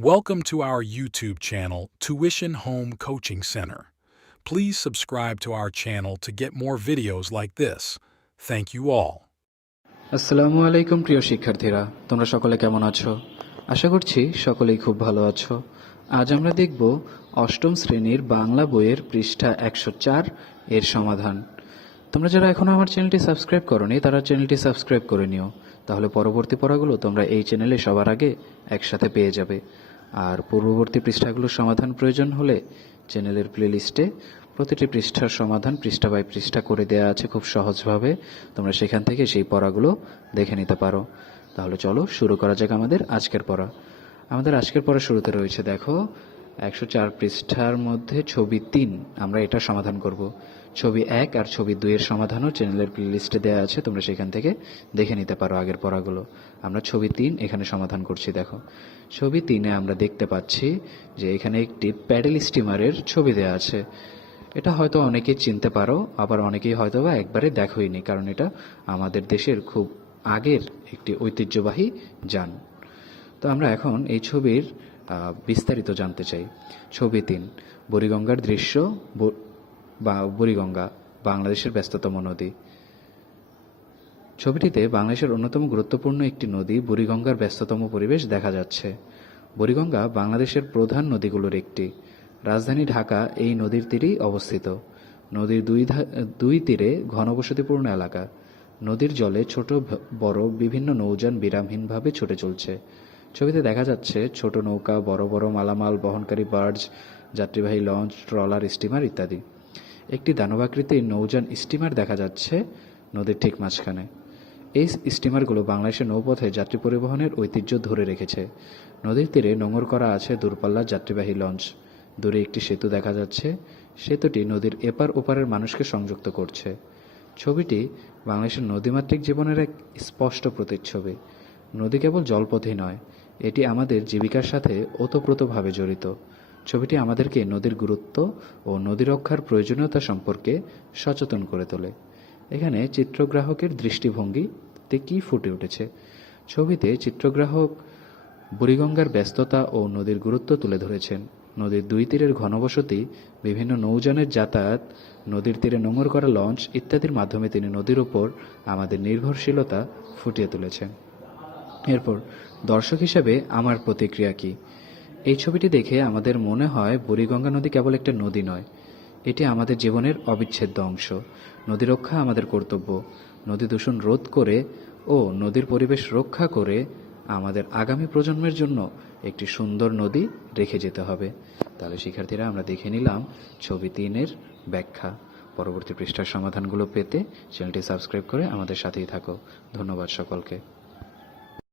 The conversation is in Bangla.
Welcome to our YouTube channel, Tuition Home Coaching Center. Please subscribe to our channel to get more videos like this. Thank you all. আসসালামু আলাইকুম প্রিয় শিক্ষার্থীরা তোমরা সকলে কেমন আছো আশা করছি সকলেই খুব ভালো আছো আজ আমরা দেখব অষ্টম শ্রেণীর বাংলা বইয়ের পৃষ্ঠা একশো চার এর সমাধান তোমরা যারা এখনও আমার চ্যানেলটি সাবস্ক্রাইব করনি তারা চ্যানেলটি সাবস্ক্রাইব করে নিও তাহলে পরবর্তী পড়াগুলো তোমরা এই চ্যানেলে সবার আগে একসাথে পেয়ে যাবে আর পূর্ববর্তী পৃষ্ঠাগুলোর সমাধান প্রয়োজন হলে চ্যানেলের প্লেলিস্টে প্রতিটি পৃষ্ঠার সমাধান পৃষ্ঠা বাই পৃষ্ঠা করে দেওয়া আছে খুব সহজভাবে। তোমরা সেখান থেকে সেই পড়াগুলো দেখে নিতে পারো। তাহলে চলো শুরু করা যাক আমাদের আজকের পড়া। আমাদের আজকের পড়া শুরুতে রয়েছে, দেখো, একশো চার পৃষ্ঠার মধ্যে ছবি তিন, আমরা এটা সমাধান করব। ছবি এক আর ছবি দুইয়ের সমাধানও চ্যানেলের প্লেলিস্টে দেওয়া আছে, তোমরা সেখান থেকে দেখে নিতে পারো আগের পড়াগুলো। আমরা ছবি তিন এখানে সমাধান করছি, দেখো। ছবি তিনে আমরা দেখতে পাচ্ছি যে এখানে একটি প্যাডেল স্টিমারের ছবি দেওয়া আছে। এটা হয়তো অনেকেই চিনতে পারো, আবার অনেকেই হয়তো বা একবারে দেখোইনি, কারণ এটা আমাদের দেশের খুব আগের একটি ঐতিহ্যবাহী যান। তো আমরা এখন এই ছবির বিস্তারিত জানতে চাই। ছবি তিন, বুড়িগঙ্গার দৃশ্য বু- বুড়িগঙ্গা, বাংলাদেশের ব্যস্ততম নদী। ছবিটিতে বাংলাদেশের অন্যতম গুরুত্বপূর্ণ একটি নদী বুড়িগঙ্গার ব্যস্ততম পরিবেশ দেখা যাচ্ছে। বুড়িগঙ্গা বাংলাদেশের প্রধান নদীগুলোর একটি। রাজধানী ঢাকা এই নদীর তীরেই অবস্থিত। নদীর দুই দুই তীরে ঘনবসতিপূর্ণ এলাকা। নদীর জলে ছোট বড় বিভিন্ন নৌযান বিরামহীনভাবে ছুটে চলছে। ছবিতে দেখা যাচ্ছে ছোট নৌকা, বড় বড় মালামাল, বহনকারী বার্জ, যাত্রীবাহী লঞ্চ, ট্রলার, স্টিমার ইত্যাদি। একটি দানবাকৃতির নৌযান স্টিমার দেখা যাচ্ছে নদীর ঠিক মাঝখানে। এই স্টিমারগুলো বাংলাদেশের নৌপথে যাত্রী পরিবহনের ঐতিহ্য ধরে রেখেছে। নদীর তীরে নোঙর করা আছে দূরপাল্লার যাত্রীবাহী লঞ্চ। দূরে একটি সেতু দেখা যাচ্ছে। সেতুটি নদীর এপার ওপারের মানুষকে সংযুক্ত করছে। ছবিটি বাংলাদেশের নদীমাতৃক জীবনের এক স্পষ্ট প্রতিচ্ছবি। নদী কেবল জলপথই নয়, এটি আমাদের জীবিকার সাথে ওতপ্রোতভাবে জড়িত। ছবিটি আমাদেরকে নদীর গুরুত্ব ও নদী রক্ষার প্রয়োজনীয়তা সম্পর্কে সচেতন করে তোলে। এখানে চিত্রগ্রাহকের দৃষ্টিভঙ্গিতে কি ফুটে উঠেছে? ছবিতে চিত্রগ্রাহক বুড়িগঙ্গার ব্যস্ততা ও নদীর গুরুত্ব তুলে ধরেছেন। নদীর দুই তীরের ঘনবসতি, বিভিন্ন নৌযানের যাতায়াত, নদীর তীরে নোঙর করা লঞ্চ ইত্যাদির মাধ্যমে তিনি নদীর উপর আমাদের নির্ভরশীলতা ফুটিয়ে তুলেছেন। এরপর দর্শক হিসেবে আমার প্রতিক্রিয়া কি? এই ছবিটি দেখে আমাদের মনে হয় বুড়িগঙ্গা নদী কেবল একটা নদী নয়। এটি আমাদের জীবনের অবিচ্ছেদ্য অংশ। নদী রক্ষা আমাদের কর্তব্য। নদী দূষণ রোধ করে ও নদীর পরিবেশ রক্ষা করে আমাদের আগামী প্রজন্মের জন্য একটি সুন্দর নদী রেখে যেতে হবে। তাহলে শিক্ষার্থীরা, আমরা দেখে নিলাম ছবি তিনের ব্যাখ্যা। পরবর্তী পৃষ্ঠার সমাধানগুলো পেতে চ্যানেলটি সাবস্ক্রাইব করে আমাদের সাথেই থাকো। ধন্যবাদ সকলকে।